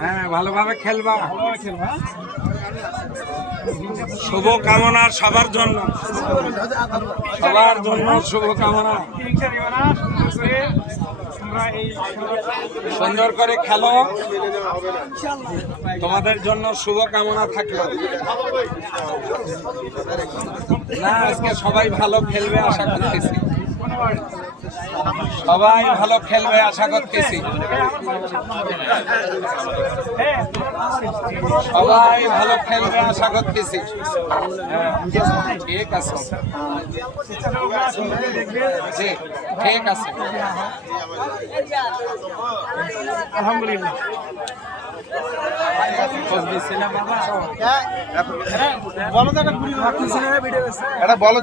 হ্যাঁ, ভালোভাবে খেলবা। শুভ কামনা সবার জন্য, সবার জন্য শুভ কামনা। সুন্দর করে খেলো, তোমাদের জন্য শুভ কামনা থাকলো। না, আজকে সবাই ভালো খেলবে আশা করতেছি, সবাই ভালো খেলবে আশা করতেছি, সবাই ভালো খেলবে আশা করতেছি। ঠিক আছে, জি ঠিক আছে, আলহামদুলিল্লাহ। বলো